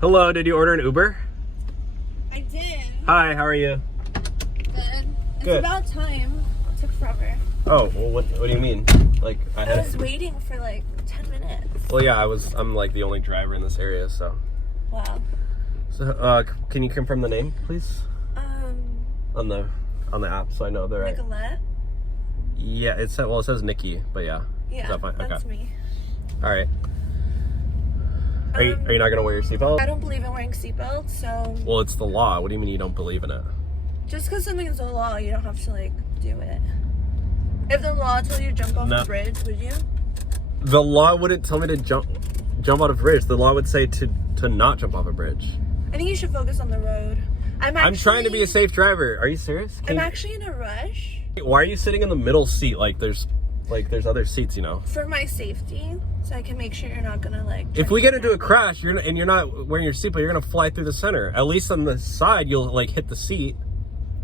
Hello, did you order an Uber? I did. Hi, how are you? Good. It's Good. about time. It took forever. Oh, well, what do you mean? Like, I was waiting for like 10 minutes. Well, yeah, I'm like the only driver in this area, so. Wow. So, can you confirm the name, please? On the app, so I know they're right. Nicolette? Yeah, it says Nikki, but yeah. Yeah, Is that fine? that's Okay. me. All right. Are you not gonna wear your seatbelt? I don't believe in wearing seatbelts, so. Well, it's the law. What do you mean you don't believe in it? Just because something's a law, you don't have to like do it. If the law told you to jump off a bridge, would you? The law wouldn't tell me to jump off a bridge. The law would say to not jump off a bridge. I think you should focus on the road. I'm trying to be a safe driver. Are you serious? I'm actually in a rush. Why are you sitting in the middle seat? Like there's other seats, you know? For my safety, so I can make sure you're not gonna like. If we get into a crash, you're not wearing your seatbelt, you're gonna fly through the center. At least on the side, you'll like hit the seat.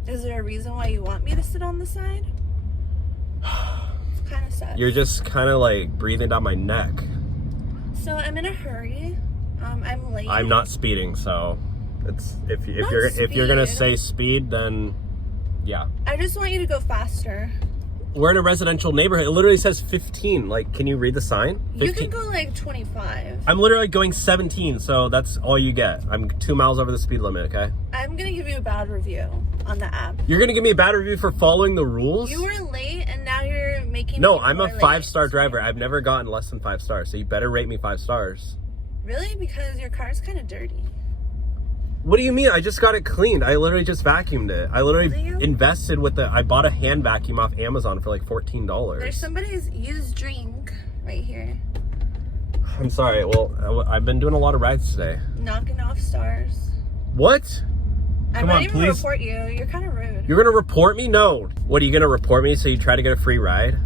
Is there a reason why you want me to sit on the side? It's kind of sad. You're just kind of like breathing down my neck. So I'm in a hurry. I'm late. I'm not speeding, so it's if you're gonna say speed, then yeah. I just want you to go faster. We're in a residential neighborhood. It literally says 15. Like, can you read the sign? 15. You can go like 25. I'm literally going 17, so that's all you get. I'm 2 miles over the speed limit, okay? I'm gonna give you a bad review on the app. You're gonna give me a bad review for following the rules? You were late, and now you're making. No, I'm a 5-star driver. I've never gotten less than 5 stars, so you better rate me 5 stars. Really? Because your car's kind of dirty. What do you mean? I just got it cleaned. I literally just vacuumed it. I literally invested with I bought a hand vacuum off Amazon for like $14. There's somebody's used drink right here. I'm sorry. Well, I've been doing a lot of rides today. Knocking off stars. What? I'm not even gonna report you. You're kind of rude. You're gonna report me? No. What, are you gonna report me so you try to get a free ride?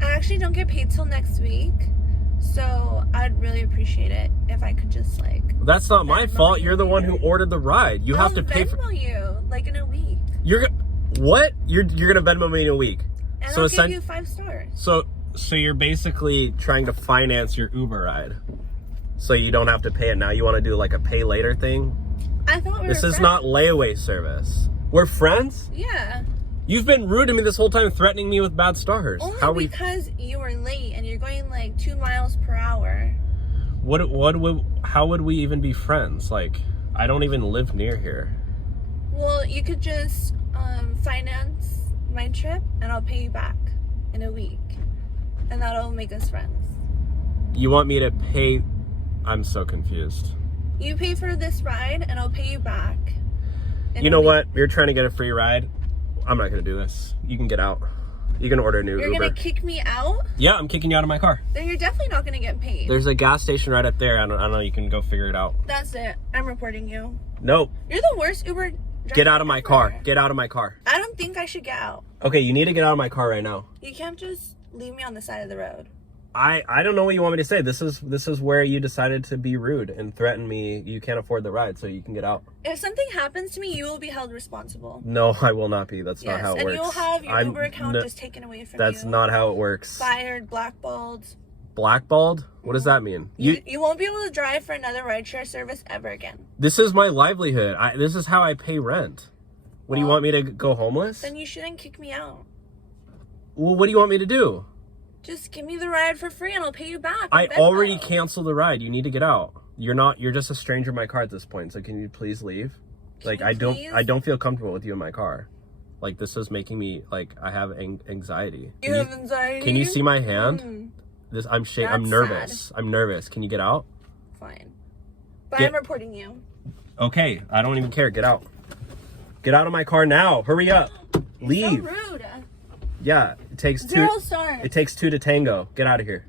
I actually don't get paid till next week. So I'd really appreciate it if I could just like. That's not my fault. You're the one who ordered the ride. You have to pay for. I'll Venmo you like in a week. What? You're gonna Venmo me in a week? And I'll give you 5 stars. So you're basically trying to finance your Uber ride, so you don't have to pay it now. You want to do like a pay later thing? I thought we were This is friends. not layaway service. We're friends? Yeah. You've been rude to me this whole time, threatening me with bad stars. Only because you were late and you're going like 2 miles per hour. How would we even be friends? Like, I don't even live near here. Well, you could just finance my trip and I'll pay you back in a week. And that'll make us friends. You want me to pay? I'm so confused. You pay for this ride and I'll pay you back. You know what? You're trying to get a free ride. I'm not going to do this. You can get out. You can order a new Uber. You're going to kick me out? Yeah, I'm kicking you out of my car. Then you're definitely not going to get paid. There's a gas station right up there. I don't know. You can go figure it out. That's it. I'm reporting you. Nope. You're the worst Uber driver. Get out of my car. Get out of my car. I don't think I should get out. Okay, you need to get out of my car right now. You can't just leave me on the side of the road. I don't know what you want me to say. This is where you decided to be rude and threaten me. You can't afford the ride, so you can get out. If something happens to me, you will be held responsible. No, I will not be. That's not how it works. And you'll have your Uber account just taken away from you. That's not how it works. Fired, blackballed. Blackballed? What does that mean? You won't be able to drive for another rideshare service ever again. This is my livelihood. This is how I pay rent. What, do you want me to go homeless? Then you shouldn't kick me out. Well, what do you want me to do? Just give me the ride for free and I'll pay you back. I already canceled the ride. You need to get out. You're just a stranger in my car at this point. So can you please leave? I don't feel comfortable with you in my car. Like, this is making me, like, I have anxiety. You have anxiety? Can you see my hand? I'm nervous. Sad. I'm nervous. Can you get out? Fine. But I'm reporting you. Okay, I don't even care. Get out. Get out of my car now. Hurry up. Leave. So rude. Yeah, it takes 2. 0 stars. It takes 2 to tango. Get out of here.